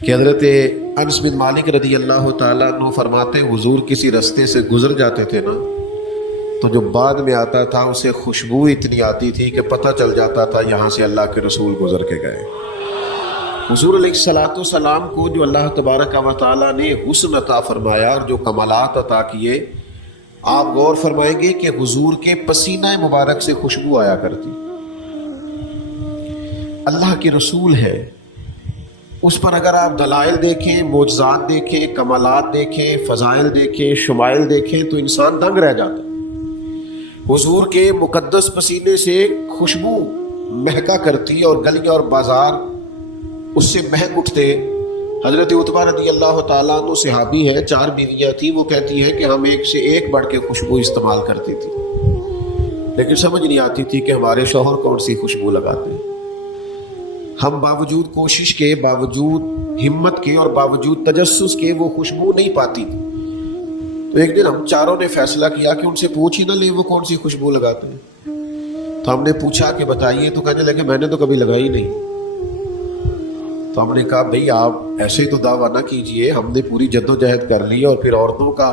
کہ حضرت انس بن مالک رضی اللہ تعالیٰ عنہ فرماتے حضور کسی رستے سے گزر جاتے تھے نا تو جو بعد میں آتا تھا اسے خوشبو اتنی آتی تھی کہ پتہ چل جاتا تھا یہاں سے اللہ کے رسول گزر کے گئے۔ حضور علیہ الصلوۃ والسلام کو جو اللہ تبارک و تعالیٰ نے حسن عطا فرمایا اور جو کمالات عطا کیے، آپ غور فرمائیں گے کہ حضور کے پسینہ مبارک سے خوشبو آیا کرتی۔ اللہ کے رسول ہے، اس پر اگر آپ دلائل دیکھیں، معجزات دیکھیں، کمالات دیکھیں، فضائل دیکھیں، شمائل دیکھیں تو انسان دنگ رہ جاتا۔ حضور کے مقدس پسینے سے خوشبو مہکا کرتی اور گلیاں اور بازار اس سے مہک اٹھتے۔ حضرت عتبہ رضی اللہ تعالیٰ عنہ صحابی ہے، 4 بیویاں تھیں، وہ کہتی ہے کہ ہم ایک سے ایک بڑھ کے خوشبو استعمال کرتی تھی، لیکن سمجھ نہیں آتی تھی کہ ہمارے شوہر کون سی خوشبو لگاتے ہیں۔ ہم باوجود کوشش کے، باوجود ہمت کے اور باوجود تجسس کے وہ خوشبو نہیں پاتی تھی۔ تو ایک دن ہم چاروں نے فیصلہ کیا کہ ان سے پوچھ ہی نہ لیں وہ کون سی خوشبو لگاتے ہیں۔ تو ہم نے پوچھا کہ بتائیے، تو کہنے لگے میں نے تو کبھی لگائی نہیں۔ تو ہم نے کہا بھئی آپ ایسے تو دعویٰ نہ کیجئے، ہم نے پوری جدوجہد کر لی اور پھر عورتوں کا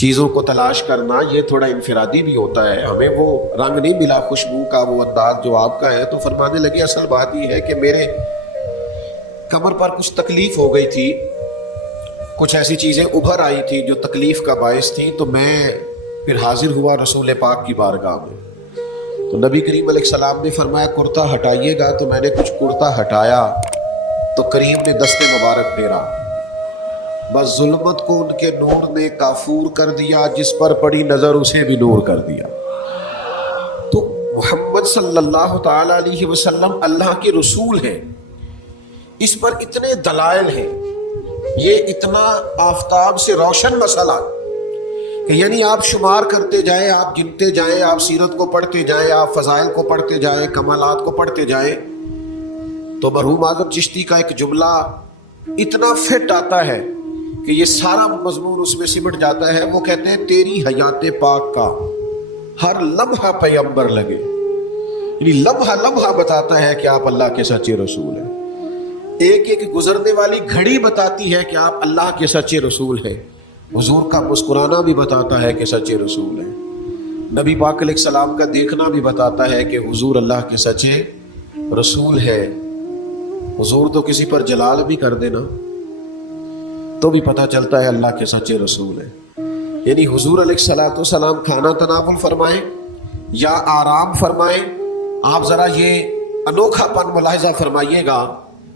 چیزوں کو تلاش کرنا یہ تھوڑا انفرادی بھی ہوتا ہے، ہمیں وہ رنگ نہیں ملا خوشبو کا، وہ انداز جو آپ کا ہے۔ تو فرمانے لگے اصل بات یہ ہے کہ میرے کمر پر کچھ تکلیف ہو گئی تھی، کچھ ایسی چیزیں ابھر آئی تھی جو تکلیف کا باعث تھی، تو میں پھر حاضر ہوا رسول پاک کی بارگاہ میں۔ تو نبی کریم علیہ السلام نے فرمایا کرتا ہٹائیے گا، تو میں نے کچھ کرتا ہٹایا تو کریم نے دست مبارک پھیرا، بس ظلمت کو ان کے نور نے کافور کر دیا، جس پر پڑی نظر اسے بھی نور کر دیا۔ تو محمد صلی اللہ تعالی علیہ وسلم اللہ کے رسول ہیں، اس پر اتنے دلائل ہیں، یہ اتنا آفتاب سے روشن مسئلہ کہ یعنی آپ شمار کرتے جائیں، آپ گنتے جائیں، آپ سیرت کو پڑھتے جائیں، آپ فضائل کو پڑھتے جائیں، کمالات کو پڑھتے جائیں، تو مرحوم اعظم چشتی کا ایک جملہ اتنا فٹ آتا ہے کہ یہ سارا مضمون اس میں سمٹ جاتا ہے۔ وہ کہتے ہیں تیری حیات پاک کا ہر لمحہ پیغمبر لگے، یعنی لمحہ لمحہ بتاتا ہے کہ آپ اللہ کے سچے رسول ہیں، ایک ایک گزرنے والی گھڑی بتاتی ہے کہ آپ اللہ کے سچے رسول ہیں۔ حضور کا مسکرانا بھی بتاتا ہے کہ سچے رسول ہیں، نبی پاک علیہ السلام کا دیکھنا بھی بتاتا ہے کہ حضور اللہ کے سچے رسول ہے۔ حضور تو کسی پر جلال بھی کر دینا تو بھی پتہ چلتا ہے اللہ کے سچے رسول ہیں۔ یعنی حضور علیہ السلام کھانا تناول فرمائیں یا آرام فرمائیں، آپ ذرا یہ انوکھا پن ملاحظہ فرمائیے گا،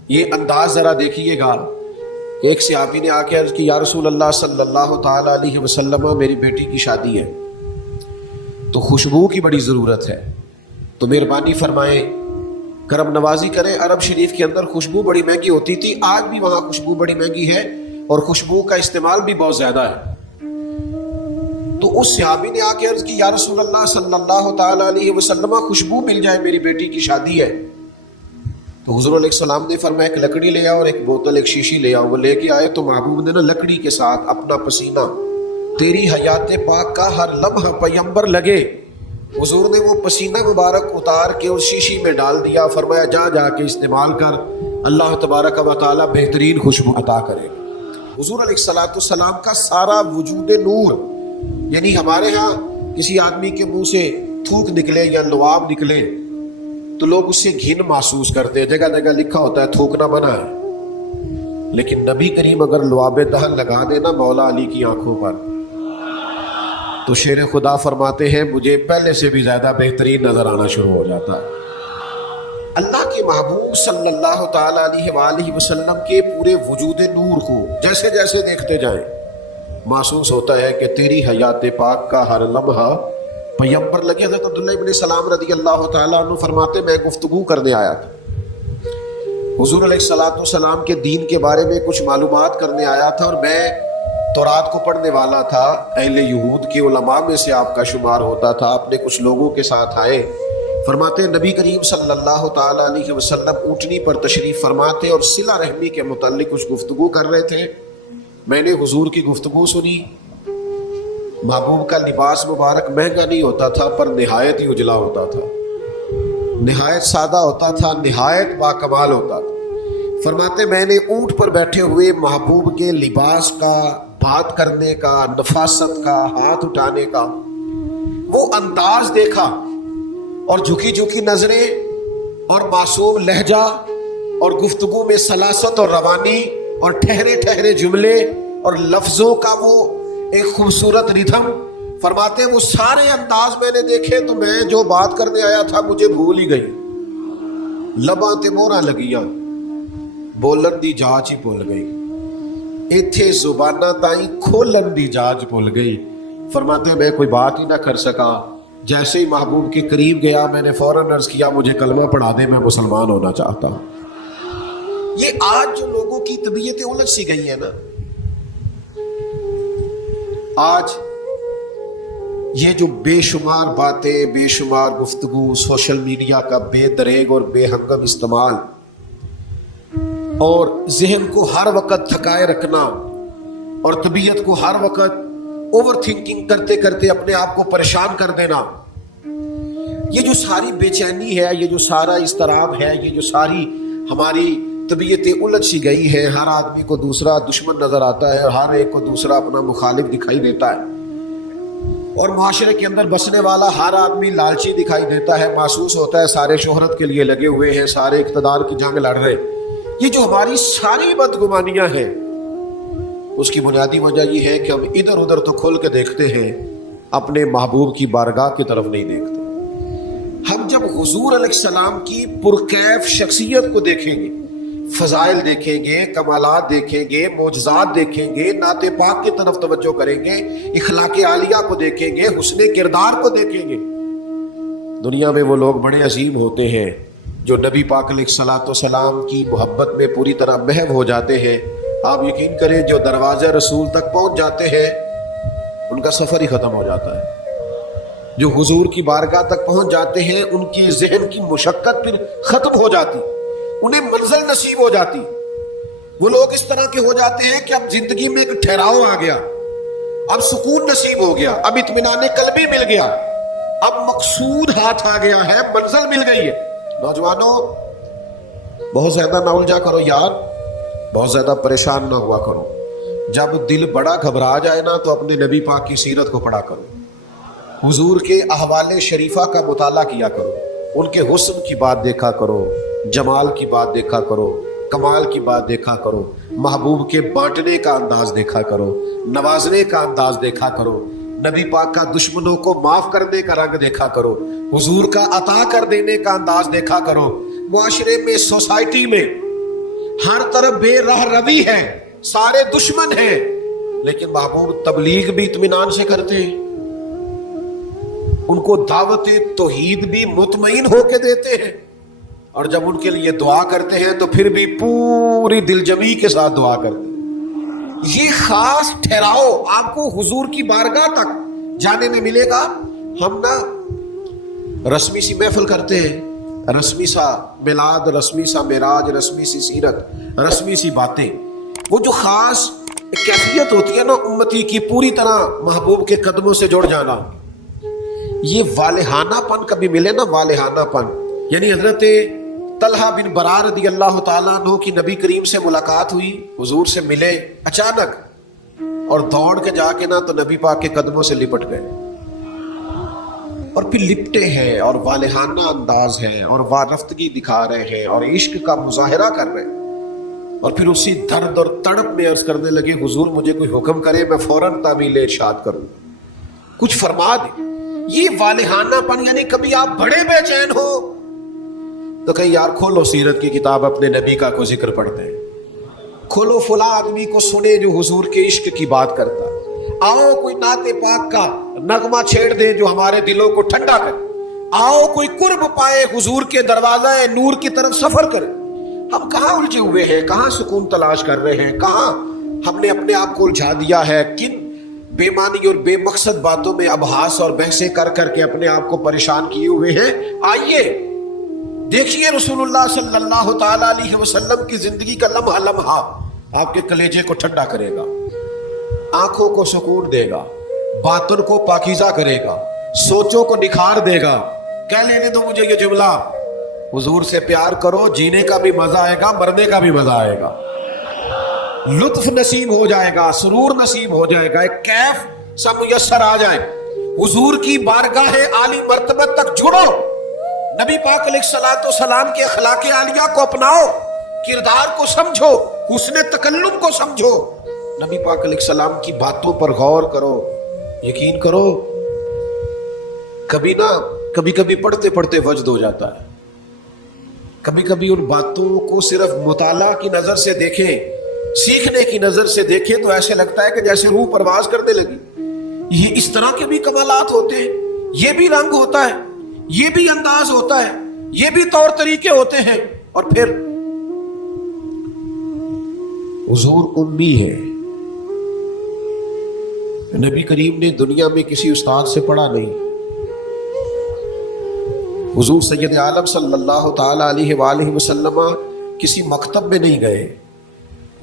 یہ انداز ذرا دیکھیے گا۔ ایک صحابی نے آ کے عرض کی یا رسول اللہ صلی اللہ تعالی علیہ وسلم میری بیٹی کی شادی ہے تو خوشبو کی بڑی ضرورت ہے، تو مہربانی فرمائیں، کرم نوازی کریں۔ عرب شریف کے اندر خوشبو بڑی مہنگی ہوتی تھی، آج بھی وہاں خوشبو بڑی مہنگی ہے اور خوشبو کا استعمال بھی بہت زیادہ ہے۔ تو اس صحابی نے آ کے عرض کی یا رسول اللہ صلی اللہ تعالی علیہ وسلم خوشبو مل جائے، میری بیٹی کی شادی ہے۔ تو حضور علیہ السلام نے فرمایا ایک لکڑی لے آؤ اور ایک بوتل، ایک شیشی لے آؤ۔ وہ لے کے آئے تو محبوب نے نا لکڑی کے ساتھ اپنا پسینہ تیری حیات پاک کا ہر لمحہ پیغمبر لگے، حضور نے وہ پسینہ مبارک اتار کے اس شیشی میں ڈال دیا، فرمایا جا جا کے استعمال کر، اللہ تبارک و تعالیٰ بہترین خوشبو عطا کرے گا۔ حضور علیہ السلام کا سارا وجود نور، یعنی ہمارے ہاں کسی آدمی کے منہ سے تھوک نکلے یا لعاب نکلے تو لوگ اس سے گھن محسوس کرتے ہیں، جگہ جگہ لکھا ہوتا ہے تھوکنا منع ہے، لیکن نبی کریم اگر لعاب دہن لگا دینا مولا علی کی آنکھوں پر تو شیر خدا فرماتے ہیں مجھے پہلے سے بھی زیادہ بہترین نظر آنا شروع ہو جاتا ہے۔ اللہ کے محبوب صلی اللہ تعالی علیہ وآلہ وسلم کے پورے وجود نور کو جیسے جیسے دیکھتے جائیں محسوس ہوتا ہے کہ تیری حیات پاک کا ہر لمحہ پیغمبر لگے۔ حضرت عبداللہ ابن سلام رضی اللہ تعالیٰ عنہ فرماتے میں گفتگو کرنے آیا تھا، حضور علیہ السلام کے دین کے بارے میں کچھ معلومات کرنے آیا تھا، اور میں تورات کو پڑھنے والا تھا، اہل یہود کے علماء میں سے آپ کا شمار ہوتا تھا۔ آپ نے کچھ لوگوں کے ساتھ آئے، فرماتے نبی کریم صلی اللہ تعالی علیہ وسلم اونٹنی پر تشریف فرماتے اور صلہ رحمی کے متعلق کچھ گفتگو کر رہے تھے۔ میں نے حضور کی گفتگو سنی۔ محبوب کا لباس مبارک مہنگا نہیں ہوتا تھا پر نہایت ہی اجلا ہوتا تھا، نہایت سادہ ہوتا تھا، نہایت باکمال ہوتا تھا۔ فرماتے میں نے اونٹ پر بیٹھے ہوئے محبوب کے لباس کا، بات کرنے کا، نفاست کا، ہاتھ اٹھانے کا وہ انداز دیکھا، اور جھکی جھکی نظریں اور معصوم لہجہ اور گفتگو میں سلاست اور روانی اور ٹھہرے ٹھہرے جملے اور لفظوں کا وہ ایک خوبصورت ردھم۔ فرماتے وہ سارے انداز میں نے دیکھے تو میں جو بات کرنے آیا تھا مجھے بھول ہی گئی، لباں تے موہراں لگیاں، بولن دی جاچ ہی بھول گئی، ایتھے زباناں تائیں کھولن دی جاچ بھول گئی۔ فرماتے میں کوئی بات ہی نہ کر سکا، جیسے ہی محبوب کے قریب گیا میں نے فوراً عرض کیا مجھے کلمہ پڑھا دے، میں مسلمان ہونا چاہتا ہوں۔ یہ آج جو لوگوں کی طبیعتیں الجھ سی گئی ہیں نا، آج یہ جو بے شمار باتیں، بے شمار گفتگو، سوشل میڈیا کا بے دریغ اور بے ہنگم استعمال، اور ذہن کو ہر وقت تھکائے رکھنا، اور طبیعت کو ہر وقت اوور تھنکنگ کرتے کرتے اپنے آپ کو پریشان کر دینا، یہ جو ساری بے چینی ہے، یہ جو سارا اضطراب ہے، یہ جو ساری ہماری طبیعتیں الجھ سی گئی ہے، ہر آدمی کو دوسرا دشمن نظر آتا ہے اور ہر ایک کو دوسرا اپنا مخالف دکھائی دیتا ہے، اور معاشرے کے اندر بسنے والا ہر آدمی لالچی دکھائی دیتا ہے، محسوس ہوتا ہے سارے شہرت کے لیے لگے ہوئے ہیں، سارے اقتدار کی جنگ لڑ رہے۔ یہ جو ہماری ساری بدگمانیاں ہیں اس کی بنیادی وجہ یہ ہے کہ ہم ادھر ادھر تو کھول کے دیکھتے ہیں، اپنے محبوب کی بارگاہ کی طرف نہیں دیکھتے۔ ہم جب حضور علیہ السلام کی پرکیف شخصیت کو دیکھیں گے، فضائل دیکھیں گے، کمالات دیکھیں گے، معجزات دیکھیں گے، نعت پاک کی طرف توجہ کریں گے، اخلاق عالیہ کو دیکھیں گے، حسن کردار کو دیکھیں گے، دنیا میں وہ لوگ بڑے عظیم ہوتے ہیں جو نبی پاک علیہ الصلوۃ والسلام کی محبت میں پوری طرح محو ہو جاتے ہیں۔ آپ یقین کریں جو دروازہ رسول تک پہنچ جاتے ہیں ان کا سفر ہی ختم ہو جاتا ہے، جو حضور کی بارگاہ تک پہنچ جاتے ہیں ان کی ذہن کی مشقت پھر ختم ہو جاتی، انہیں منزل نصیب ہو جاتی۔ وہ لوگ اس طرح کے ہو جاتے ہیں کہ اب زندگی میں ایک ٹھہراؤ آ گیا، اب سکون نصیب ہو گیا، اب اطمینان قلبی مل گیا، اب مقصود ہاتھ آ گیا ہے، منزل مل گئی ہے۔ نوجوانوں بہت زیادہ نہ الجھا کرو یار، بہت زیادہ پریشان نہ ہوا کرو، جب دل بڑا گھبرا جائے نا تو اپنے نبی پاک کی سیرت کو پڑھا کرو، حضور کے احوال شریفہ کا مطالعہ کیا کرو، ان کے حسن کی بات دیکھا کرو، جمال کی بات دیکھا کرو، کمال کی بات دیکھا کرو، محبوب کے بانٹنے کا انداز دیکھا کرو، نوازنے کا انداز دیکھا کرو، نبی پاک کا دشمنوں کو معاف کرنے کا رنگ دیکھا کرو، حضور کا عطا کر دینے کا انداز دیکھا کرو۔ معاشرے میں، سوسائٹی میں ہر طرف بے راہ روی ہے، سارے دشمن ہیں، لیکن محبوب تبلیغ بھی اطمینان سے کرتے ہیں، ان کو دعوت توحید بھی مطمئن ہو کے دیتے ہیں، اور جب ان کے لیے دعا کرتے ہیں تو پھر بھی پوری دل جمی کے ساتھ دعا کرتے ہیں۔ یہ خاص ٹھہراؤ آپ کو حضور کی بارگاہ تک جانے میں ملے گا۔ ہم نا رسمی سی محفل کرتے ہیں، رسمی سا میلاد، رسمی سا معراج، رسمی سی سیرت، رسمی سی باتیں، وہ جو خاص کیفیت ہوتی ہے نا امتی کی پوری طرح محبوب کے قدموں سے جڑ جانا، یہ والہانہ پن کبھی ملے نا، والہانہ پن، یعنی حضرت طلحہ بن برار رضی اللہ تعالیٰ عنہ کی نبی کریم سے ملاقات ہوئی، حضور سے ملے اچانک، اور دوڑ کے جا کے نا تو نبی پاک کے قدموں سے لپٹ گئے، اور پھر لپٹے ہیں اور والہانہ انداز ہے اور وارفتگی دکھا رہے ہیں اور عشق کا مظاہرہ کر رہے ہیں، اور پھر اسی درد اور تڑپ میں عرض کرنے لگے حضور مجھے کوئی حکم کرے میں فوراً تعمیل ارشاد کروں، کچھ فرما دیں۔ یہ والہانہ پن، یعنی کبھی آپ بڑے بے چین ہو تو کہیں یار کھولو سیرت کی کتاب، اپنے نبی کا کوئی ذکر پڑھتے ہیں، کھولو فلاں آدمی کو سنے جو حضور کے عشق کی بات کرتا ہے، آؤ کوئی نعت پاک کا نغمہ چھیڑ دے جو ہمارے دلوں کو ٹھنڈا کرے، آؤ کوئی قرب پائے حضور کے دروازہ نور کی طرف سفر کرے۔ ہم کہاں الجھے ہوئے ہیں، کہاں سکون تلاش کر رہے ہیں، کہاں ہم نے اپنے آپ کو الجھا دیا ہے، کن بے معنی اور بے مقصد باتوں میں ابحاث اور بحثیں کر کر کے اپنے آپ کو پریشان کیے ہوئے ہیں۔ آئیے دیکھیے رسول اللہ صلی اللہ تعالی علیہ وسلم کی زندگی کا لمحہ لمحہ آپ کے کلیجے کو ٹھنڈا کرے گا، آنکھوں کو سکون دے گا، باطن کو پاکیزہ کرے گا، سوچوں کو نکھار دے گا۔ کہہ لینے دو مجھے یہ جملہ، حضور سے پیار کرو، جینے کا بھی مزہ آئے گا، مرنے کا بھی مزہ آئے گا، لطف نصیب ہو جائے گا، سرور نصیب ہو جائے گا، ایک کیف سب میسر آ جائے۔ حضور کی بارگاہ عالی مرتبت تک جڑو، نبی پاک علیہ الصلوۃ والسلام کے اخلاق عالیہ کو اپناؤ، کردار کو سمجھو، حسن تکلم کو سمجھو، نبی پاک علیہ السلام کی باتوں پر غور کرو۔ یقین کرو کبھی کبھی پڑھتے پڑھتے وجد ہو جاتا ہے، کبھی کبھی ان باتوں کو صرف مطالعہ کی نظر سے دیکھیں، سیکھنے کی نظر سے دیکھیں تو ایسے لگتا ہے کہ جیسے روح پرواز کرنے لگی۔ یہ اس طرح کے بھی کمالات ہوتے ہیں، یہ بھی رنگ ہوتا ہے، یہ بھی انداز ہوتا ہے، یہ بھی طور طریقے ہوتے ہیں۔ اور پھر حضور امی ہے، نبی کریم نے دنیا میں کسی استاد سے پڑھا نہیں، حضور سید عالم صلی اللہ تعالی علیہ وآلہ وسلم کسی مکتب میں نہیں گئے،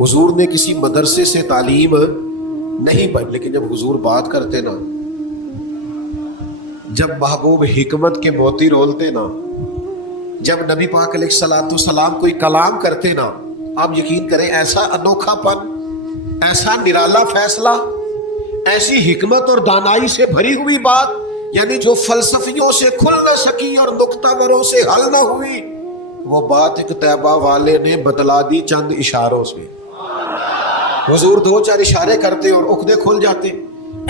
حضور نے کسی مدرسے سے تعلیم نہیں پڑھی، لیکن جب حضور بات کرتے نا، جب محبوب حکمت کے موتی رولتے نا، جب نبی پاک علیہ الصلوۃ والسلام کوئی کلام کرتے نا، آپ یقین کریں ایسا انوکھا پن، ایسا نرالا فیصلہ، ایسی حکمت اور دانائی سے بھری ہوئی بات، یعنی جو فلسفیوں سے کھل نہ سکی اور نکتہ وروں سے حل نہ ہوئی، وہ بات ایک طیبہ والے نے بتلا دی چند اشاروں سے۔ حضور دو چار اشارے کرتے اور عقدے کھل جاتے۔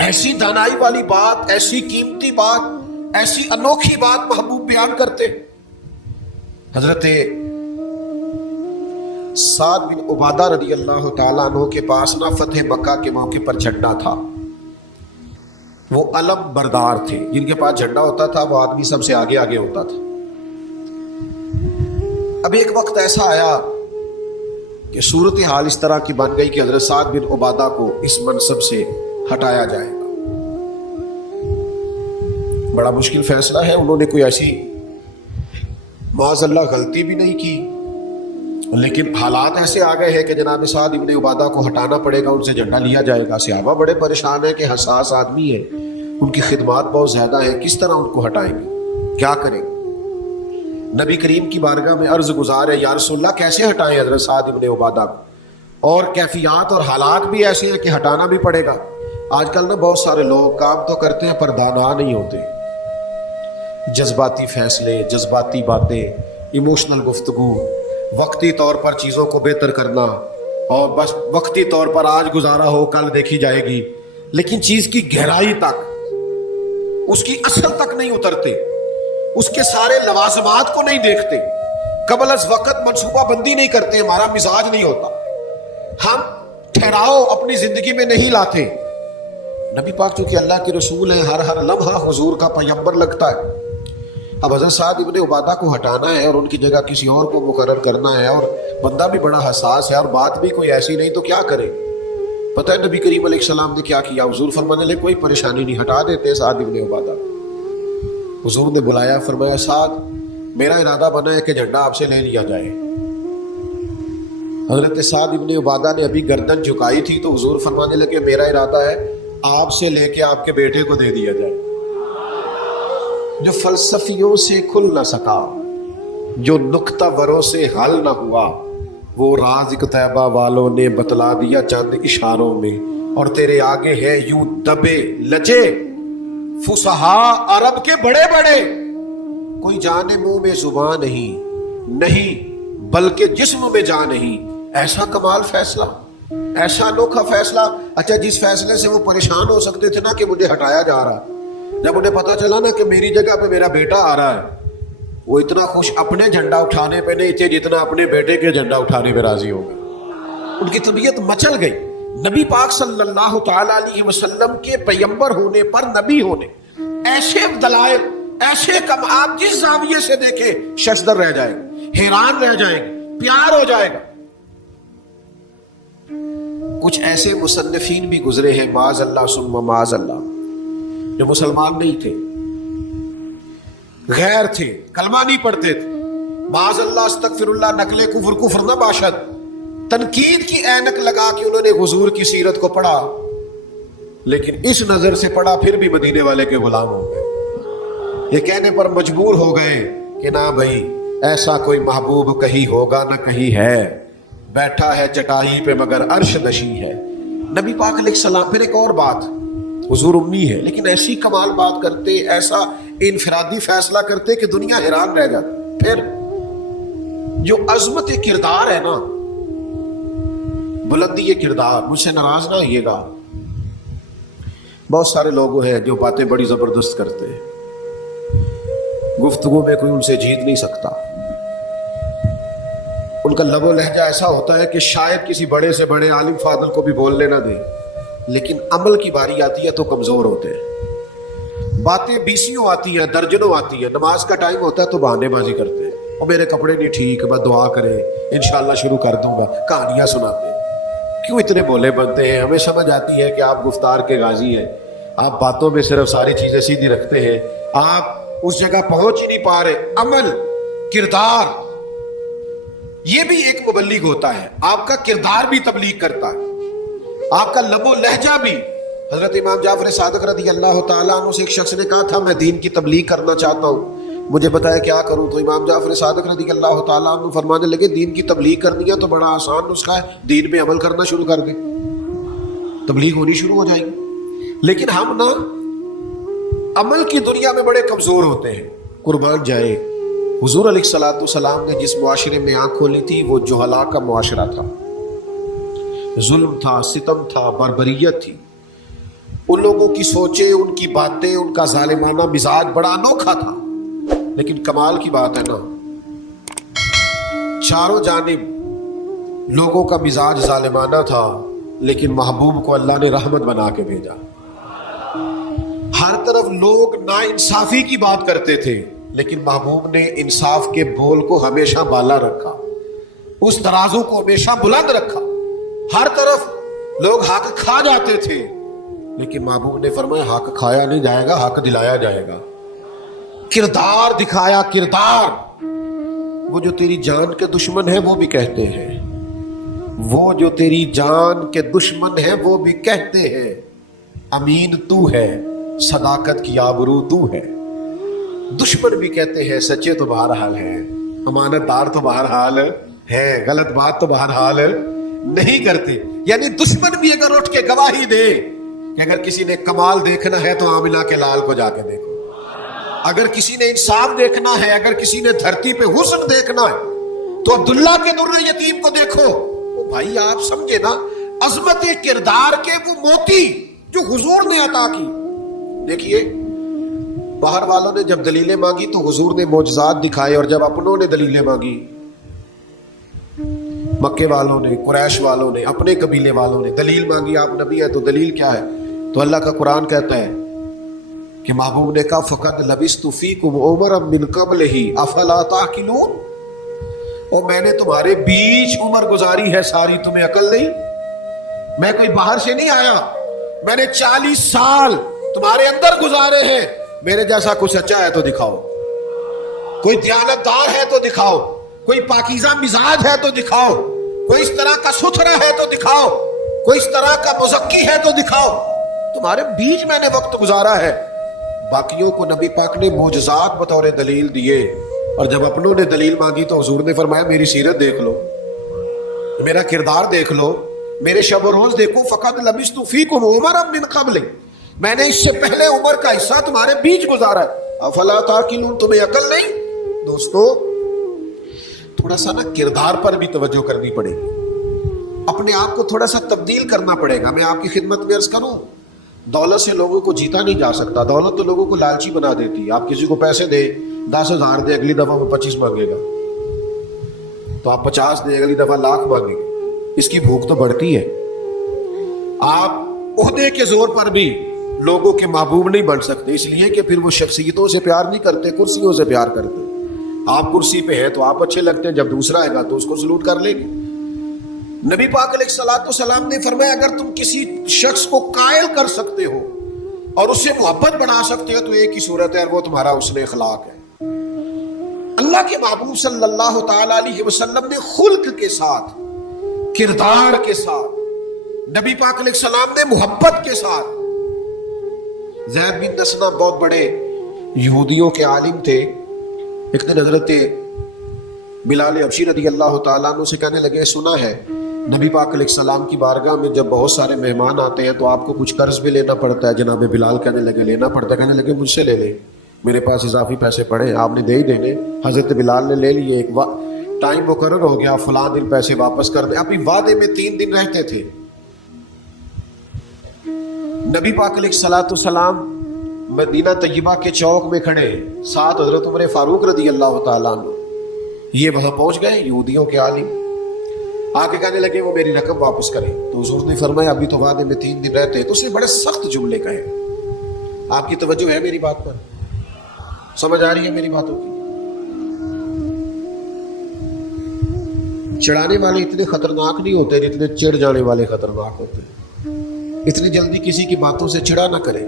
ایسی دانائی والی بات، ایسی قیمتی بات، ایسی انوکھی بات محبوب بیان کرتے۔ حضرت سعد بن عبادہ رضی اللہ تعالیٰ عنہ کے پاس نا فتح مکہ کے موقع پر جھنڈا تھا، وہ علم بردار تھے، جن کے پاس جھنڈا ہوتا تھا وہ آدمی سب سے آگے آگے ہوتا تھا۔ اب ایک وقت ایسا آیا کہ صورتحال اس طرح کی بن گئی کہ حضرت سعد بن عبادہ کو اس منصب سے ہٹایا جائے گا۔ بڑا مشکل فیصلہ ہے، انہوں نے کوئی ایسی معاذ اللہ غلطی بھی نہیں کی، لیکن حالات ایسے آ گئے ہیں کہ جناب سعد ابن عبادہ کو ہٹانا پڑے گا، ان سے جھنڈا لیا جائے گا۔ صحابہ بڑے پریشان ہیں کہ حساس آدمی ہے، ان کی خدمات بہت زیادہ ہے، کس طرح ان کو ہٹائیں گے، کیا کریں؟ نبی کریم کی بارگاہ میں عرض گزار ہے، یا رسول اللہ کیسے ہٹائیں حضرت سعد ابن عبادہ کو؟ اور کیفیات اور حالات بھی ایسے ہیں کہ ہٹانا بھی پڑے گا۔ آج کل نا بہت سارے لوگ کام تو کرتے ہیں پر دانا نہیں ہوتے، جذباتی فیصلے، جذباتی باتیں، ایموشنل گفتگو، وقتی طور پر چیزوں کو بہتر کرنا، اور بس وقتی طور پر آج گزارا ہو کل دیکھی جائے گی، لیکن چیز کی گہرائی تک، اس کی اصل تک نہیں اترتے، اس کے سارے لوازمات کو نہیں دیکھتے، قبل از وقت منصوبہ بندی نہیں کرتے، ہمارا مزاج نہیں ہوتا، ہم ٹھہراؤ اپنی زندگی میں نہیں لاتے۔ نبی پاک چونکہ اللہ کے رسول ہیں، ہر لمحہ حضور کا پیغمبر لگتا ہے۔ اب حضرت سعد ابن عبادہ کو ہٹانا ہے اور ان کی جگہ کسی اور کو مقرر کرنا ہے، اور بندہ بھی بڑا حساس ہے اور بات بھی کوئی ایسی نہیں، تو کیا کرے؟ پتہ ہے نبی کریم علیہ السلام نے کیا کیا؟ حضور فرمانے لگے کوئی پریشانی نہیں، ہٹا دیتے سعد ابن عبادہ۔ حضور نے بلایا، فرمایا سعد میرا ارادہ بنا ہے کہ جھنڈا آپ سے لے لیا جائے۔ حضرت سعد ابن عبادہ نے ابھی گردن جھکائی تھی تو حضور فرمانے لگے میرا ارادہ ہے آپ سے لے کے آپ کے بیٹے کو دے دیا جائے۔ جو فلسفیوں سے کھل نہ سکا، جو نکتہ وروں سے حل نہ ہوا، وہ راز طیبہ والوں نے بتلا دیا چند اشاروں میں، اور تیرے آگے ہے یوں دبے لچے فصحاء عرب کے بڑے بڑے، کوئی جانے منہ میں زبان نہیں بلکہ جسم میں جان نہیں۔ ایسا کمال فیصلہ، ایسا انوکھا فیصلہ۔ اچھا جس فیصلے سے وہ پریشان ہو سکتے تھے نا کہ مجھے ہٹایا جا رہا، جب انہیں پتا چلا نا کہ میری جگہ پہ میرا بیٹا آ رہا ہے، وہ اتنا خوش اپنے جھنڈا اٹھانے پہ نہیں تھے جتنا اپنے بیٹے کے جھنڈا اٹھانے پہ راضی ہو گئے۔ ان کی طبیعت مچل گئی۔ نبی پاک صلی اللہ تعالی علیہ وسلم کے پیغمبر ہونے پر، نبی ہونے، ایسے دلائل، ایسے کمال جس زاویے سے دیکھے ششدر رہ جائے گا، حیران رہ جائیں گے، پیار ہو جائے گا۔ کچھ ایسے مصنفین بھی گزرے ہیں معاذ اللہ ثم معاذ اللہ، جو مسلمان نہیں تھے، غیر تھے، کلمہ نہیں پڑھتے تھے، معاذ اللہ استغفر اللہ، نقل کفر نہ باشد، تنقید کی اینک لگا کے انہوں نے حضور کی سیرت کو پڑھا، لیکن اس نظر سے پڑھا پھر بھی مدینے والے کے غلام ہو گئے۔ یہ کہنے پر مجبور ہو گئے کہ نہ بھائی ایسا کوئی محبوب کہیں ہوگا نہ کہیں ہے، بیٹھا ہے چٹائی پہ مگر عرش نشیں ہے۔ نبی پاک علیہ السلام، پھر ایک اور بات، حضور امی ہے لیکن ایسی کمال بات کرتے، ایسا انفرادی فیصلہ کرتے کہ دنیا حیران رہ جاتی۔ پھر جو عظمت کردار ہے نا، بلندی کردار، مجھ سے ناراض نہ ہوئیے گا، بہت سارے لوگ ہیں جو باتیں بڑی زبردست کرتے ہیں، گفتگو میں کوئی ان سے جیت نہیں سکتا، ان کا لب و لہجہ ایسا ہوتا ہے کہ شاید کسی بڑے سے بڑے عالم فاضل کو بھی بولنے نہ دے، لیکن عمل کی باری آتی ہے تو کمزور ہوتے ہیں، باتیں بیسیوں آتی ہیں، درجنوں آتی ہیں، نماز کا ٹائم ہوتا ہے تو بہانے بازی کرتے ہیں، اور میرے کپڑے نہیں ٹھیک، میں دعا کرے انشاءاللہ شروع کر دوں گا، کہانیاں سناتے ہیں۔ کیوں اتنے بولے بنتے ہیں؟ ہمیں سمجھ آتی ہے کہ آپ گفتار کے غازی ہیں، آپ باتوں میں صرف ساری چیزیں سیدھی رکھتے ہیں، آپ اس جگہ پہنچ ہی نہیں پا رہے۔ عمل، کردار، یہ بھی ایک مبلغ ہوتا ہے، آپ کا کردار بھی تبلیغ کرتا ہے، آپ کا لب و لہجہ بھی۔ حضرت امام جعفر صادق رضی اللہ تعالیٰ عنہ سے ایک شخص نے کہا تھا میں دین کی تبلیغ کرنا چاہتا ہوں، مجھے بتایا کیا کروں؟ تو امام جعفر صادق رضی اللہ تعالیٰ عنہ فرمانے لگے دین کی تبلیغ کرنی ہے تو بڑا آسان نسخہ ہے، دین پہ عمل کرنا شروع کر دیں، تبلیغ ہونی شروع ہو جائے گی۔ لیکن ہم نا عمل کی دنیا میں بڑے کمزور ہوتے ہیں، قربان جائے۔ حضور علیہ الصلوۃ والسلام نے جس معاشرے میں آنکھ کھولی تھی وہ جہلا کا معاشرہ تھا، ظلم تھا، ستم تھا، بربریت تھی، ان لوگوں کی سوچیں، ان کی باتیں، ان کا ظالمانہ مزاج بڑا انوکھا تھا۔ لیکن کمال کی بات ہے نا، چاروں جانب لوگوں کا مزاج ظالمانہ تھا، لیکن محبوب کو اللہ نے رحمت بنا کے بھیجا۔ ہر طرف لوگ ناانصافی کی بات کرتے تھے، لیکن محبوب نے انصاف کے بول کو ہمیشہ بالا رکھا، اس ترازو کو ہمیشہ بلند رکھا۔ ہر طرف لوگ حق کھا جاتے تھے، لیکن محبوب نے فرمایا حق کھایا نہیں جائے گا، حق دلایا جائے گا۔ کردار دکھایا، کردار۔ وہ جو تیری جان کے دشمن ہیں وہ بھی کہتے ہیں، وہ جو تیری جان کے دشمن ہیں وہ بھی کہتے ہیں امین تو ہے، صداقت کی آبرو تو ہے۔ دشمن بھی کہتے ہیں سچے تو بہرحال ہیں، امانت دار تو بہرحال ہے، غلط بات تو بہرحال نہیں کرتے۔ یعنی دشمن بھی اگر اٹھ کے گواہی دے کہ اگر کسی نے کمال دیکھنا ہے تو آمنہ کے لال کو جا کے دیکھو، اگر کسی نے انصاف دیکھنا ہے، اگر کسی نے دھرتی پہ حسن دیکھنا ہے تو عبداللہ کے در یتیم کو دیکھو۔ بھائی آپ سمجھے نا، عظمت کردار کے وہ موتی جو حضور نے عطا کی۔ دیکھیے باہر والوں نے جب دلیلیں مانگی تو حضور نے معجزات دکھائے، اور جب اپنوں نے دلیلیں مانگی، مکے والوں نے، قریش والوں نے، اپنے قبیلے والوں نے دلیل مانگی، آپ نبی ہیں تو دلیل کیا ہے؟ تو اللہ کا قرآن کہتا ہے کہ محبوب نے کہا فَقَدْ لَبِثْتُ فِيكُمْ عُمَرًا مِّن قَبْلِهِ أَفَلَا تَعْقِلُونَ۔ اور میں نے تمہارے بیچ عمر گزاری ہے ساری، تمہیں عقل نہیں؟ میں کوئی باہر سے نہیں آیا، میں نے 40 سال تمہارے اندر گزارے ہیں، میرے جیسا کچھ سچا ہے تو دکھاؤ، کوئی دیانتدار ہے تو دکھاؤ، کوئی پاکیزہ مزاج ہے تو دکھاؤ، کوئی اس طرح کا ستھرا ہے تو دکھاؤ، کوئی اس طرح کا مزکی ہے تو دکھاؤ، تمہارے بیچ میں نے وقت گزارا ہے۔ باقیوں کو نبی پاک نے معجزات بطور دلیل دیے، اور جب اپنوں نے دلیل مانگی تو حضور نے فرمایا میری سیرت دیکھ لو، میرا کردار دیکھ لو، میرے شب و روز دیکھو۔ فقط لبثت فیکم عمرا من قبل، میں نے اس سے پہلے عمر کا حصہ تمہارے بیچ گزارا ہے، افلا تعقلون، تمہیں عقل نہیں؟ دوستو تھوڑا سا نا کردار پر بھی توجہ کرنی پڑے گی، اپنے آپ کو تھوڑا سا تبدیل کرنا پڑے گا۔ میں آپ کی خدمت میں عرض کروں، دولت سے لوگوں کو جیتا نہیں جا سکتا، دولت تو لوگوں کو لالچی بنا دیتی ہے۔ آپ کسی کو پیسے دیں، 10,000 دے، اگلی دفعہ وہ 25 مانگے گا، تو آپ 50 دیں، اگلی دفعہ لاکھ مانگیں گے، اس کی بھوک تو بڑھتی ہے۔ آپ عہدے کے زور پر بھی لوگوں کے محبوب نہیں بن سکتے، اس لیے کہ پھر وہ شخصیتوں سے پیار نہیں کرتے، کرسیوں سے پیار کرتے۔ آپ کرسی پہ ہیں تو آپ اچھے لگتے ہیں، جب دوسرا آئے گا تو اس کو سلوٹ کر لیں گے۔ نبی پاک علیہ الصلوۃ والسلام نے فرمایا اگر تم کسی شخص کو قائل کر سکتے ہو اور اس سے محبت بنا سکتے ہو تو ایک ہی صورت ہے، وہ تمہارا حسن اخلاق ہے۔ اللہ کے محبوب صلی اللہ تعالی علیہ وسلم نے خلق کے ساتھ، کردار کے ساتھ، نبی پاک علیہ السلام نے محبت کے ساتھ۔ زید بن نسنہ بہت بڑے یہودیوں کے عالم تھے، ایک دن حضرت بلال حبشی رضی اللہ تعالیٰ عنہ سے کہنے لگے سنا ہے نبی پاک علیہ السلام کی بارگاہ میں جب بہت سارے مہمان آتے ہیں تو آپ کو کچھ قرض بھی لینا پڑتا ہے. جناب بلال کہنے لگے لینا پڑتا ہے. کہنے لگے مجھ سے لے لیں, میرے پاس اضافی پیسے پڑے, آپ نے دے ہی دینے. حضرت بلال نے لے لیے. ایک ٹائم مقرر ہو گیا, فلاں دن پیسے واپس کر دیں. اپنی وعدے میں 3 دن رہتے تھے. نبی پاک علیہ الصلوۃ والسلام مدینہ طیبہ کے چوک میں کھڑے, ساتھ حضرت عمر فاروق رضی اللہ تعالیٰ عنہ. یہ وہاں پہنچ گئے یہودیوں کے عالم, آ کے کہنے لگے وہ میری رقم واپس کریں. تو حضور نے فرمایا ابھی تو وعدے میں 3 دن رہتے ہیں. تو اس نے بڑے سخت جملے کہے. آپ کی توجہ ہے میری بات پر؟ سمجھ آ رہی ہے میری باتوں کی؟ چڑھانے والے اتنے خطرناک نہیں ہوتے جتنے چڑھ جانے والے خطرناک ہوتے ہیں. اتنی جلدی کسی کی باتوں سے چڑھا نہ کرے.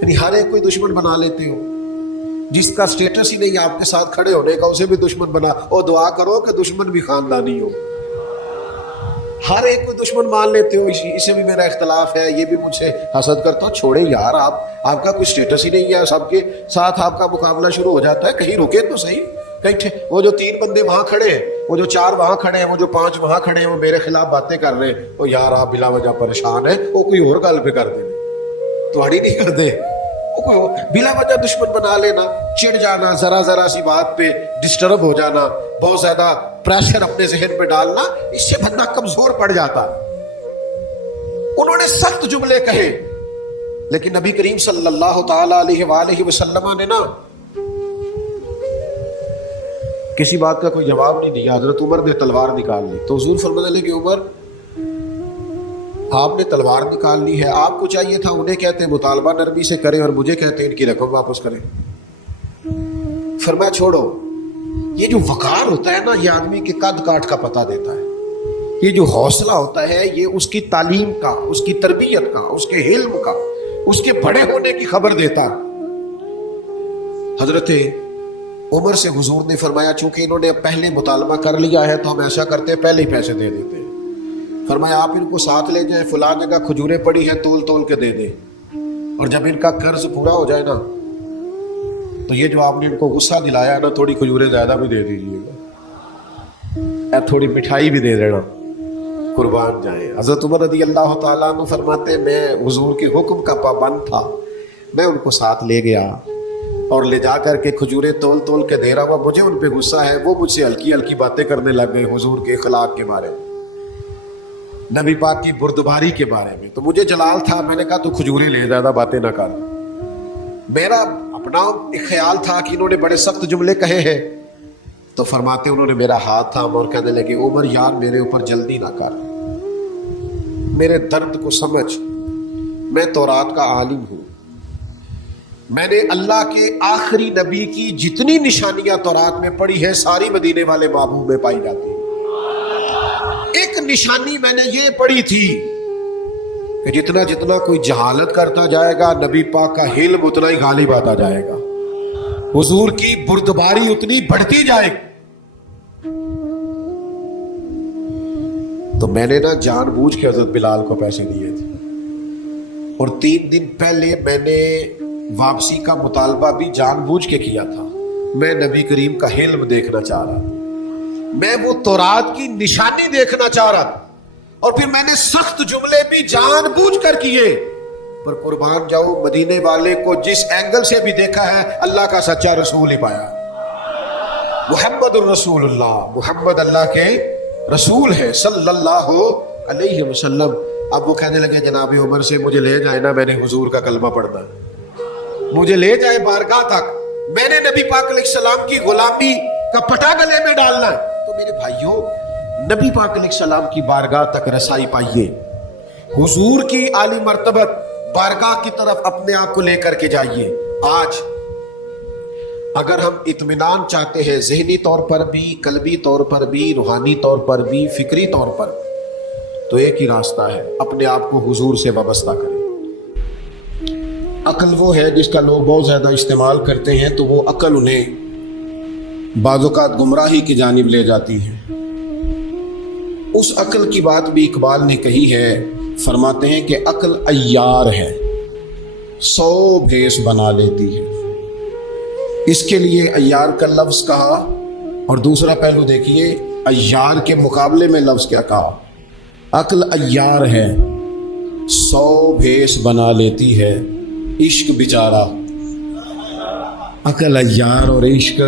یعنی ہر ایک کوئی دشمن بنا لیتے ہو. جس کا سٹیٹس ہی نہیں آپ کے ساتھ کھڑے ہونے کا اسے بھی دشمن بنا, اور دعا کرو کہ دشمن بھی خاندانی ہو. ہر ایک کو دشمن مان لیتے ہو, اسے بھی میرا اختلاف ہے, یہ بھی مجھ سے حسد کرتا ہو. چھوڑے یار, آپ کا کوئی سٹیٹس ہی نہیں ہے, سب کے ساتھ آپ کا مقابلہ شروع ہو جاتا ہے. کہیں رکے تو صحیح. کہیں وہ جو 3 بندے وہاں کھڑے ہیں, وہ جو 4 وہاں کھڑے ہیں, وہ جو 5 وہاں کھڑے ہیں, وہ میرے خلاف باتیں کر رہے ہیں. وہ یار آپ بلا وجہ پریشان ہیں, وہ کوئی اور گل پہ کر دیں تو اڑی نہیں کر دے. بلا وجہ دشمن بنا لینا, چڑ جانا, ذرا سی بات پہ ڈسٹرب ہو جانا, بہت زیادہ پریشر اپنے ذہن پہ ڈالنا, اس سے بندہ کمزور پڑ جاتا. انہوں نے سخت جملے کہے, لیکن نبی کریم صلی اللہ تعالی علیہ وآلہ وسلم نے نا کسی بات کا کوئی جواب نہیں دیا. حضرت عمر نے تلوار نکال لی. تو حضور فرمانے لگے عمر آپ نے تلوار نکال لی ہے, آپ کو چاہیے تھا انہیں کہتے مطالبہ نرمی سے کریں اور مجھے کہتے ان کی رقم واپس کریں. فرمایا چھوڑو, یہ جو وقار ہوتا ہے نا یہ آدمی کے قد کاٹ کا پتہ دیتا ہے. یہ جو حوصلہ ہوتا ہے یہ اس کی تعلیم کا, اس کی تربیت کا, اس کے علم کا, اس کے بڑے ہونے کی خبر دیتا. حضرت عمر سے حضور نے فرمایا چونکہ انہوں نے پہلے مطالبہ کر لیا ہے تو ہم ایسا کرتے ہیں پہلے ہی پیسے دے دیتے ہیں. فرمایا آپ ان کو ساتھ لے جائیں, فلاں جگہ کھجوریں پڑی ہیں تول کے دے دیں, اور جب ان کا قرض پورا ہو جائے نا تو یہ جو آپ نے ان کو غصہ دلایا نا تھوڑی کھجوریں زیادہ بھی دے دیجیے گا, تھوڑی مٹھائی بھی دے دینا, قربان جائیں. حضرت عمر رضی اللہ تعالیٰ عنہ فرماتے میں حضور کے حکم کا پابند تھا, میں ان کو ساتھ لے گیا اور لے جا کر کے کھجوریں تول کے دے رہا ہوا. مجھے ان پہ غصہ ہے, وہ مجھ سے ہلکی باتیں کرنے لگ گئے حضور کے اخلاق کے بارے میں, نبی پاک کی بردباری کے بارے میں. تو مجھے جلال تھا, میں نے کہا تو کھجوریں لے, زیادہ باتیں نہ کر. میرا اپنا ایک خیال تھا کہ انہوں نے بڑے سخت جملے کہے ہیں. تو فرماتے انہوں نے میرا ہاتھ تھام اور کہنے لگے عمر یار میرے اوپر جلدی نہ کر, میرے درد کو سمجھ, میں تورات کا عالم ہوں, میں نے اللہ کے آخری نبی کی جتنی نشانیاں تورات میں پڑھی ہیں ساری مدینے والے محبوب میں پائی جاتی ہیں. ایک نشانی میں نے یہ پڑھی تھی کہ جتنا کوئی جہالت کرتا جائے گا نبی پاک کا علم اتنا ہی غالب آتا جائے گا, حضور کی بردباری اتنی بڑھتی جائے گی. تو میں نے نا جان بوجھ کے حضرت بلال کو پیسے دیے تھے, اور 3 دن پہلے میں نے واپسی کا مطالبہ بھی جان بوجھ کے کیا تھا. میں نبی کریم کا علم دیکھنا چاہ رہا تھا, میں وہ تورات کی نشانی دیکھنا چاہ رہا تھا, اور پھر میں نے سخت جملے بھی جان بوجھ کر کیے. پر قربان جاؤ مدینے والے کو جس اینگل سے بھی دیکھا ہے اللہ کا سچا رسول ہی پایا. محمد الرسول اللہ, محمد اللہ کے رسول ہے صلی اللہ علیہ وسلم. اب وہ کہنے لگے جناب عمر سے مجھے لے جائے نا, میں نے حضور کا کلمہ پڑھنا, مجھے لے جائے بارگاہ تک, میں نے نبی پاک علیہ السلام کی غلامی کا پٹا گلے میں ڈالنا. تو میرے بھائیوں نبی پاک علیہ السلام کی بارگاہ تک رسائی پائیے, حضور کی عالی مرتبت بارگاہ کی طرف اپنے آپ کو لے کر کے جائیے. آج اگر ہم اطمینان چاہتے ہیں ذہنی طور پر بھی, قلبی طور پر بھی, روحانی طور پر بھی, فکری طور پر, تو ایک ہی راستہ ہے, اپنے آپ کو حضور سے وابستہ کریں. عقل وہ ہے جس کا لوگ بہت زیادہ استعمال کرتے ہیں تو وہ عقل انہیں بعض اوقات گمراہی کی جانب لے جاتی ہے. اس عقل کی بات بھی اقبال نے کہی ہے, فرماتے ہیں کہ عقل عیار ہے, 100 بھیس بنا لیتی ہے. اس کے لیے عیار کا لفظ کہا اور دوسرا پہلو دیکھیے عیار کے مقابلے میں لفظ کیا کہا. عقل عیار ہے 100 بھیس بنا لیتی ہے عشق بیچارہ. عقل عیار اور عشق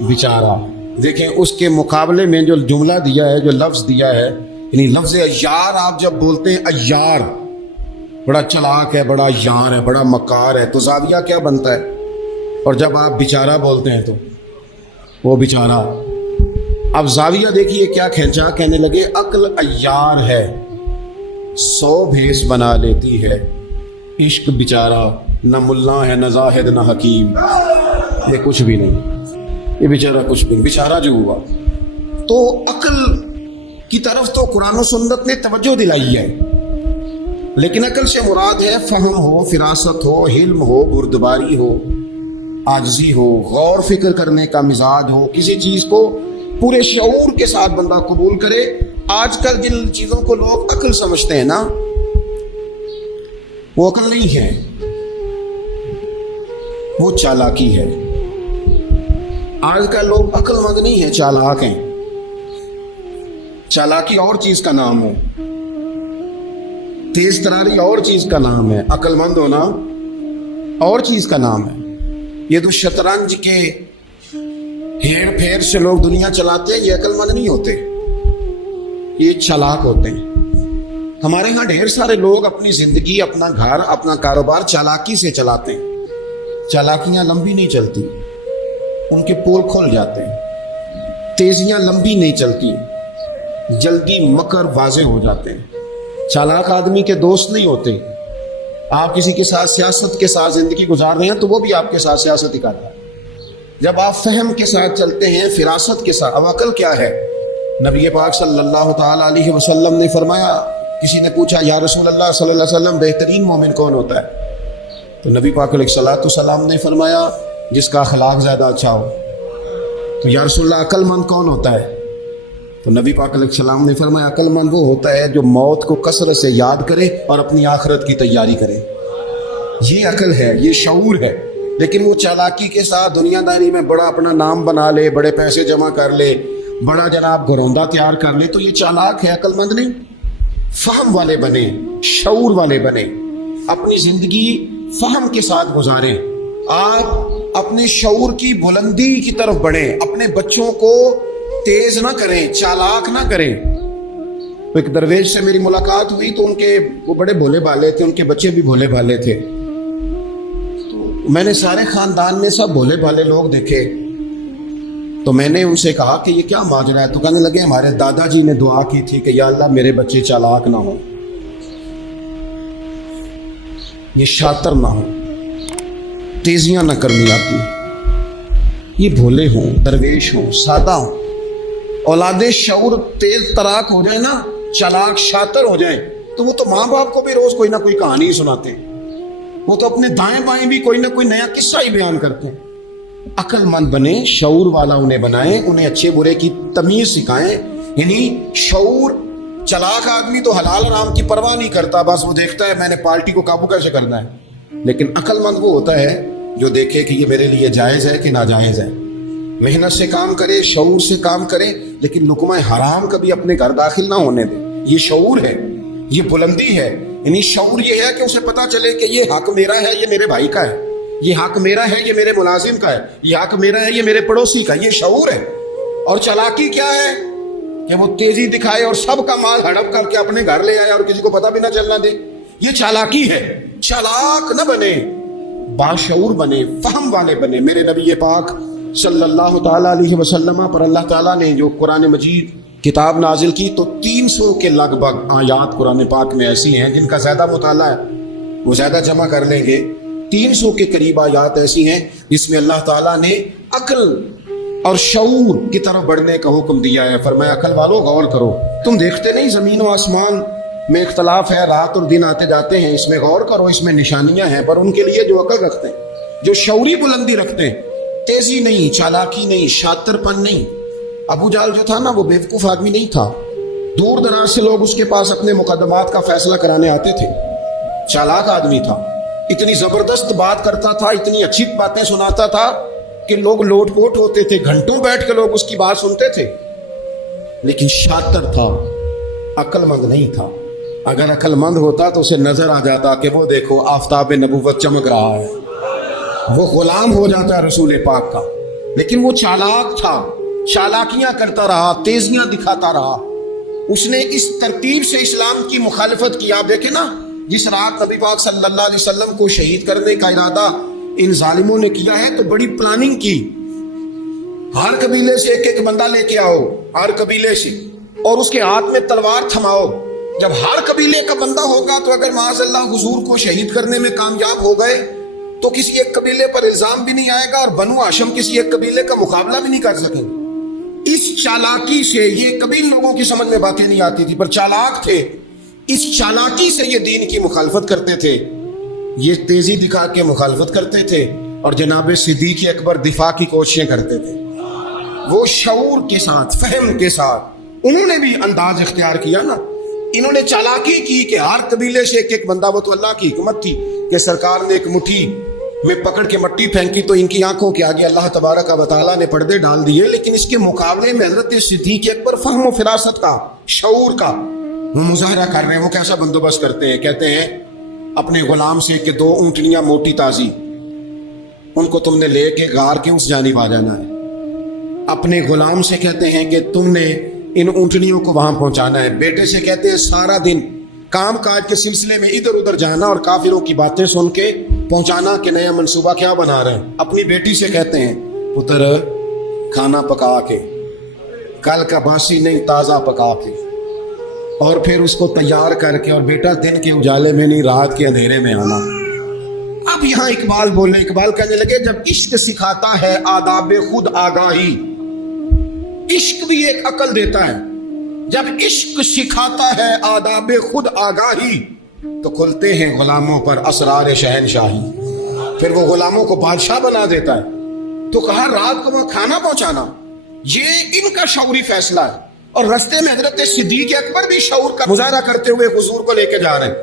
بیچارہ. دیکھیں اس کے مقابلے میں جو جملہ دیا ہے, جو لفظ دیا ہے, یعنی لفظ عیار آپ جب بولتے ہیں عیار بڑا چلاک ہے, بڑا عیار ہے, بڑا مکار ہے, تو زاویہ کیا بنتا ہے. اور جب آپ بیچارہ بولتے ہیں تو وہ بیچارہ. اب زاویہ دیکھیے کیا کھینچا, کہنے لگے عقل عیار ہے 100 بھیس بنا لیتی ہے عشق بیچارہ. نہ ملا ہے نہ زاہد نہ حکیم, یہ کچھ بھی نہیں, یہ بیچارہ کچھ بھی نہیں, بیچارہ جو ہوا. تو عقل کی طرف تو قرآن و سنت نے توجہ دلائی ہے, لیکن عقل سے مراد ہے فہم ہو, فراست ہو, علم ہو, بردباری ہو, عاجزی ہو, غور فکر کرنے کا مزاج ہو, کسی چیز کو پورے شعور کے ساتھ بندہ قبول کرے. آج کل جن چیزوں کو لوگ عقل سمجھتے ہیں نا, وہ عقل نہیں ہے, وہ چالاکی ہے. آج کل لوگ عقل مند نہیں ہیں, چالاک ہیں. چالاکی اور چیز کا نام ہے, تیز تراری اور چیز کا نام ہے, عقل مند ہونا اور چیز کا نام ہے. یہ تو شطرنج کے ہیر پھیر سے لوگ دنیا چلاتے ہیں, یہ عقل مند نہیں ہوتے, یہ چالاک ہوتے ہیں. ہمارے ہاں ڈھیر سارے لوگ اپنی زندگی, اپنا گھر, اپنا کاروبار چالاکی سے چلاتے ہیں. چالاکیاں لمبی نہیں چلتی, ان کے پول کھل جاتے ہیں. تیزیاں لمبی نہیں چلتی, جلدی مکر واضح ہو جاتے ہیں. چالاک آدمی کے دوست نہیں ہوتے. آپ کسی کے ساتھ سیاست کے ساتھ زندگی گزار رہے ہیں تو وہ بھی آپ کے ساتھ سیاست ہی کرتا ہے. جب آپ فہم کے ساتھ چلتے ہیں, فراست کے ساتھ. اب عقل کیا ہے؟ نبی پاک صلی اللہ تعالی علیہ وسلم نے فرمایا, کسی نے پوچھا یا رسول اللہ صلی اللہ علیہ وسلم بہترین مومن کون ہوتا ہے؟ تو نبی پاک علیہ الصلوۃ والسلام نے فرمایا جس کا اخلاق زیادہ اچھا ہو. تو یا رسول اللہ عقل مند کون ہوتا ہے؟ تو نبی پاک علیہ السلام نے فرمایا عقل مند وہ ہوتا ہے جو موت کو کثرت سے یاد کرے اور اپنی آخرت کی تیاری کرے. یہ عقل ہے, یہ شعور ہے. لیکن وہ چالاکی کے ساتھ دنیا داری میں بڑا اپنا نام بنا لے, بڑے پیسے جمع کر لے, بڑا جناب گھروندہ تیار کر لے, تو یہ چالاک ہے, عقل مند نہیں. فہم والے بنے, شعور والے بنے, اپنی زندگی فہم کے ساتھ گزاریں. آپ اپنے شعور کی بلندی کی طرف بڑھیں. اپنے بچوں کو تیز نہ کریں, چالاک نہ کریں. تو ایک درویش سے میری ملاقات ہوئی تو وہ بڑے بھولے بھالے تھے, ان کے بچے بھی بھولے بھالے تھے. تو میں نے سارے خاندان میں سب بھولے بھالے لوگ دیکھے. تو میں نے ان سے کہا کہ یہ کیا ماجرا ہے؟ تو کہنے لگے ہمارے دادا جی نے دعا کی تھی کہ یا اللہ میرے بچے چالاک نہ ہوں, یہ شاطر نہ ہوں, تیزیاں نہ کرنی آتی, یہ بھولے ہوں, درویش ہوں, سادہ ہوں. اولاد شعور تیز تراک ہو جائے نا, چالاک شاطر ہو جائیں, تو وہ تو ماں باپ کو بھی روز کوئی نہ کوئی کہانی سناتے ہیں. وہ تو اپنے دائیں بائیں بھی کوئی نہ کوئی نیا قصہ ہی بیان کرتے ہیں. عقل مند بنے, شعور والا انہیں بنائیں, انہیں اچھے برے کی تمیز سکھائیں. یعنی شعور, چلاک آدمی تو حلال حرام کی پرواہ نہیں کرتا, بس وہ دیکھتا ہے میں نے پارٹی کو قابو کیسے کرنا ہے. لیکن عقل مند وہ ہوتا ہے جو دیکھے کہ یہ میرے لیے جائز ہے کہ ناجائز ہے, محنت سے کام کرے, شعور سے کام کرے, لیکن لقمہ حرام کبھی اپنے گھر داخل نہ ہونے دے. یہ شعور ہے, یہ بلندی ہے. یعنی شعور یہ ہے کہ اسے پتا چلے کہ یہ حق میرا ہے, یہ میرے بھائی کا ہے, یہ حق میرا ہے, یہ میرے ملازم کا ہے, یہ حق میرا ہے, یہ میرے پڑوسی کا. یہ شعور ہے. اور چالاکی کیا ہے کہ وہ تیزی دکھائے اور سب کا مال ہڑپ کر کے اپنے گھر لے آئے اور کسی کو پتہ بھی نہ چلنا دے. یہ چالاکی ہے. چالاک نہ بنے, باشعور بنے, فہم والے بنے. میرے نبی پاک صلی اللہ تعالیٰ علیہ وسلم پر اللہ تعالیٰ نے جو قرآن مجید کتاب نازل کی, تو 300 کے لگ بھگ آیات قرآن پاک میں ایسی ہیں, جن کا زیادہ مطالعہ ہے وہ زیادہ جمع کر لیں گے. 300 کے قریب آیات ایسی ہیں جس میں اللہ تعالیٰ نے عقل اور شعور کی طرف بڑھنے کا حکم دیا ہے. فرمایا عقل والو غور کرو, تم دیکھتے نہیں زمین و آسمان میں اختلاف ہے, رات اور دن آتے جاتے ہیں, اس میں غور کرو, اس میں نشانیاں ہیں. پر ان کے لیے جو عقل رکھتے ہیں, جو شعوری بلندی رکھتے ہیں, تیزی نہیں, چالاکی نہیں, شاطر پن نہیں. ابو جہل جو تھا نا, وہ بیوقوف آدمی نہیں تھا. دور دراز سے لوگ اس کے پاس اپنے مقدمات کا فیصلہ کرانے آتے تھے. چالاک آدمی تھا, اتنی زبردست بات کرتا تھا, اتنی اچھی باتیں سناتا تھا کہ لوگ لوٹ پوٹ ہوتے تھے, گھنٹوں بیٹھ کے لوگ اس کی بات سنتے تھے, لیکن شاطر تھا, عقل مند نہیں تھا. اگر عقل مند ہوتا تو اسے نظر آ جاتا کہ وہ دیکھو آفتاب نبوت چمک رہا ہے, وہ غلام ہو جاتا ہے رسول پاک کا. لیکن وہ چالاک تھا, چالاکیاں کرتا رہا, تیزیاں دکھاتا رہا. اس نے اس ترتیب سے اسلام کی مخالفت کی. آپ دیکھیں نا, جس رات نبی پاک صلی اللہ علیہ وسلم کو شہید کرنے کا ارادہ ان ظالموں نے کیا ہے تو بڑی پلاننگ کی. ہر قبیلے سے ایک ایک بندہ لے کے آؤ, ہر قبیلے سے, اور اس کے ہاتھ میں تلوار تھماؤ. جب ہر قبیلے کا بندہ ہوگا تو اگر معاذ اللہ حضور کو شہید کرنے میں کامیاب ہو گئے تو کسی ایک قبیلے پر الزام بھی نہیں آئے گا, اور بنو ہاشم کسی ایک قبیلے کا مقابلہ بھی نہیں کر سکیں. اس چالاکی سے, یہ کبھی لوگوں کی سمجھ میں باتیں نہیں آتی تھی پر چالاک تھے, اس چالاکی سے یہ دین کی مخالفت کرتے تھے, یہ تیزی دکھا کے مخالفت کرتے تھے, اور جناب صدیق اکبر دفاع کی کوششیں کرتے تھے. وہ شعور کے ساتھ, فہم کے ساتھ انہوں نے بھی انداز اختیار کیا نا. انہوں نے چالاکی کی کہ ہر قبیلے سے ایک ایک بندہ, وہ تو اللہ کی حکمت تھی کہ سرکار نے ایک مٹھی میں پکڑ کے مٹی پھینکی تو ان کی آنکھوں کے آگے اللہ تبارک و تعالیٰ نے پردے ڈال دیے. لیکن اس کے مقابلے میں حضرت صدیق اکبر فہم و فراست کا, شعور کا وہ مظاہرہ کر رہے ہیں. وہ کیسا بندوبست کرتے ہیں, کہتے ہیں اپنے غلام سے کہ 2 اونٹنیاں موٹی تازی, ان کو تم نے لے کے غار کے اس جانب آ جانا ہے. اپنے غلام سے کہتے ہیں کہ تم نے ان اونٹنیوں کو وہاں پہنچانا ہے. بیٹے سے کہتے ہیں سارا دن کام کاج کے سلسلے میں ادھر ادھر جانا اور کافروں کی باتیں سن کے پہنچانا کہ نیا منصوبہ کیا بنا رہے ہیں. اپنی بیٹی سے کہتے ہیں پتر کھانا پکا کے, کل کا باسی نہیں تازہ پکا کے, اور پھر اس کو تیار کر کے, اور بیٹا دن کے اجالے میں نہیں رات کے اندھیرے میں آنا. اب یہاں اقبال بولنے, اقبال کہنے لگے جب عشق سکھاتا ہے آداب خود آگاہی, عشق بھی ایک عقل دیتا ہے. جب عشق سکھاتا ہے آداب خود آگاہی تو کھلتے ہیں غلاموں پر اسرار شہنشاہی. پھر وہ غلاموں کو بادشاہ بنا دیتا ہے. تو کہا رات کو وہ کھانا پہنچانا, یہ ان کا شعوری فیصلہ ہے. اور رستے میں حضرت صدیق اکبر بھی شعور کا مظاہرہ کرتے ہوئے حضور کو لے کے جا رہے ہیں.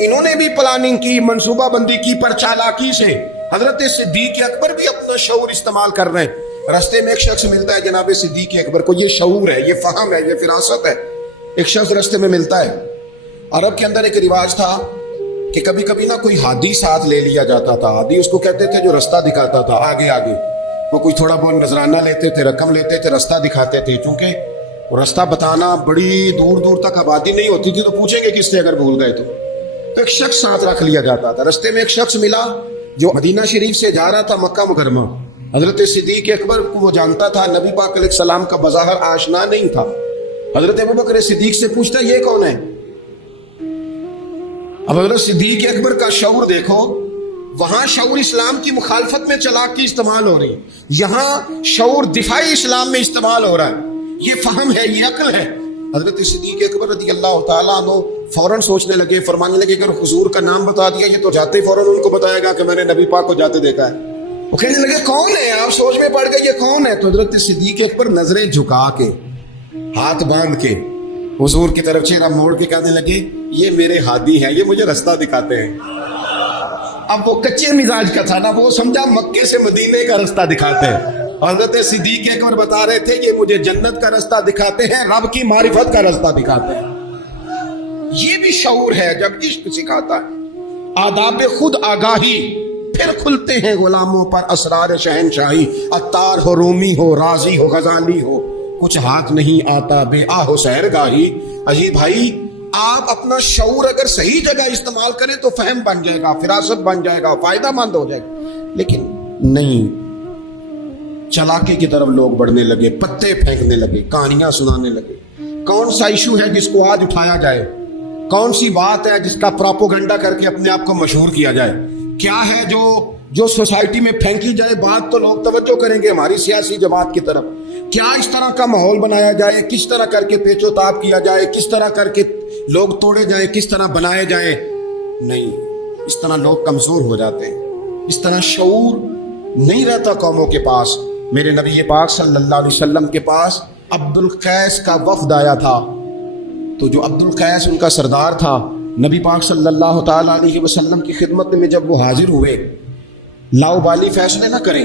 انہوں نے بھی پلاننگ کی, منصوبہ بندی کی, پر چالاکی سے حضرت صدیق اکبر بھی اپنا شعور استعمال کر رہے ہیں. رستے میں ایک شخص ملتا ہے جناب صدیق اکبر کو, یہ شعور ہے, یہ فہم ہے, یہ فراست ہے. ایک شخص رستے میں ملتا ہے. عرب کے اندر ایک رواج تھا کہ کبھی کبھی نا کوئی ہادی ساتھ لے لیا جاتا تھا. ہادی اس کو کہتے تھے جو رستہ دکھاتا تھا آگے آگے. وہ کوئی تھوڑا بہت نذرانہ لیتے تھے, رقم لیتے تھے, رستہ دکھاتے تھے. چونکہ وہ رستہ بتانا بڑی دور دور تک آبادی نہیں ہوتی تھی تو پوچھیں گے کس سے اگر بھول گئے تو ایک شخص ساتھ رکھ لیا جاتا تھا. رستے میں ایک شخص ملا جو مدینہ شریف سے جا رہا تھا مکہ مکرمہ. حضرت صدیق اکبر کو وہ جانتا تھا, نبی پاک علیہ السلام کا بظاہر آشنا نہیں تھا. حضرت ابوبکر صدیق سے پوچھتا یہ کون ہے. اب حضرت صدیق اکبر کا شعور دیکھو, وہاں شعور اسلام کی مخالفت میں چالاکی استعمال ہو رہی ہے, یہاں شعور دفاعی اسلام میں استعمال ہو رہا ہے. یہ فہم ہے, یہ عقل ہے. حضرت صدیق اکبر رضی اللہ تعالیٰ عنہ فوراً سوچنے لگے, فرمانے لگے اگر حضور کا نام بتا دیا یہ تو جاتے ہی فوراً ان کو بتائے گا کہ میں نے نبی پاک کو جاتے دیکھا ہے. وہ کہنے لگے کون ہے, آپ سوچ میں پڑ گئے یہ کون ہے. تو حضرت صدیق اکبر نظریں جھکا کے, ہاتھ باندھ کے حضور کی طرف چہرہ موڑ کے کہنے لگے یہ میرے ہادی ہیں, یہ مجھے رستہ دکھاتے ہیں. اب وہ کچے مزاج کا تھا نا, وہ سمجھا مکے سے مدینے کا رستہ دکھاتے ہیں. حضرت صدیق اکبر بتا رہے تھے یہ مجھے جنت کا رستہ دکھاتے ہیں, رب کی معرفت کا رستہ دکھاتے ہیں. یہ بھی شعور ہے جب عشق سکھاتا ہے آداب خود آگاہی, پھر کھلتے ہیں غلاموں پر اسرار شہنشاہی. عطار ہو, رومی ہو, رازی ہو, غزالی ہو, کچھ ہاتھ نہیں آتا بے آہ سحر گاہی. عجیب بھائی, آپ اپنا شعور اگر صحیح جگہ استعمال کریں تو فہم بن جائے گا, فراست بن جائے گا, فائدہ مند ہو جائے گا. لیکن نہیں, چلاکے کی طرف لوگ بڑھنے لگے, پتے پھینکنے لگے, کہانیاں سنانے لگے. کون سا ایشو ہے جس کو آج اٹھایا جائے, کون سی بات ہے جس کا پراپوگنڈا کر کے اپنے آپ کو مشہور کیا جائے, کیا ہے جو سوسائٹی میں پھینکی جائے بات تو لوگ توجہ کریں گے ہماری سیاسی جماعت کی طرف. کیا اس طرح کا ماحول بنایا جائے, کس طرح کر کے پیچ و تاب کیا جائے, کس طرح کر کے لوگ توڑے جائیں, کس طرح بنائے جائیں. نہیں, اس طرح لوگ کمزور ہو جاتے ہیں, اس طرح شعور نہیں رہتا قوموں کے پاس. میرے نبی پاک صلی اللہ علیہ وسلم کے پاس عبد القیس کا وفد آیا تھا. تو جو عبد القیس ان کا سردار تھا, نبی پاک صلی اللہ تعالیٰ علیہ وسلم کی خدمت میں جب وہ حاضر ہوئے, لاؤبالی فیصلے نہ کریں,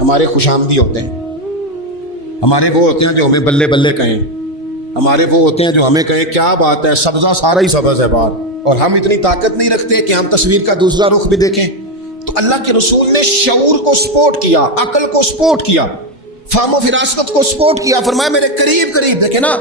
ہمارے خوش آمدی ہوتے ہیں، ہمارے وہ ہوتے ہیں جو ہمیں بلے بلے کہیں، ہمارے وہ ہوتے ہیں جو ہمیں کہیں کیا بات ہے سبزہ سارا ہی سبز ہے باہر، اور ہم اتنی طاقت نہیں رکھتے کہ ہم تصویر کا دوسرا رخ بھی دیکھیں۔ تو اللہ کے رسول نے شعور کو سپورٹ کیا، عقل کو سپورٹ کیا، فہم و فراست کو سپورٹ کیا، فرمایا میرے قریب قریب دیکھیں نا۔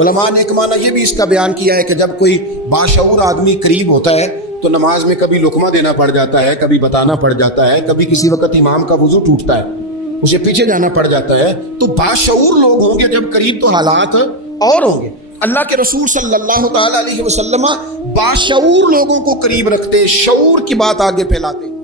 علماء نے ایک معنی یہ بھی اس کا بیان کیا ہے کہ جب کوئی باشعور آدمی قریب ہوتا ہے تو نماز میں کبھی لقمہ دینا پڑ جاتا ہے، کبھی بتانا پڑ جاتا ہے، کبھی کسی وقت امام کا وضو ٹوٹتا ہے اسے پیچھے جانا پڑ جاتا ہے۔ تو باشعور لوگ ہوں گے جب قریب تو حالات اور ہوں گے۔ اللہ کے رسول صلی اللہ تعالی علیہ وسلم باشعور لوگوں کو قریب رکھتے، شعور کی بات آگے پھیلاتے۔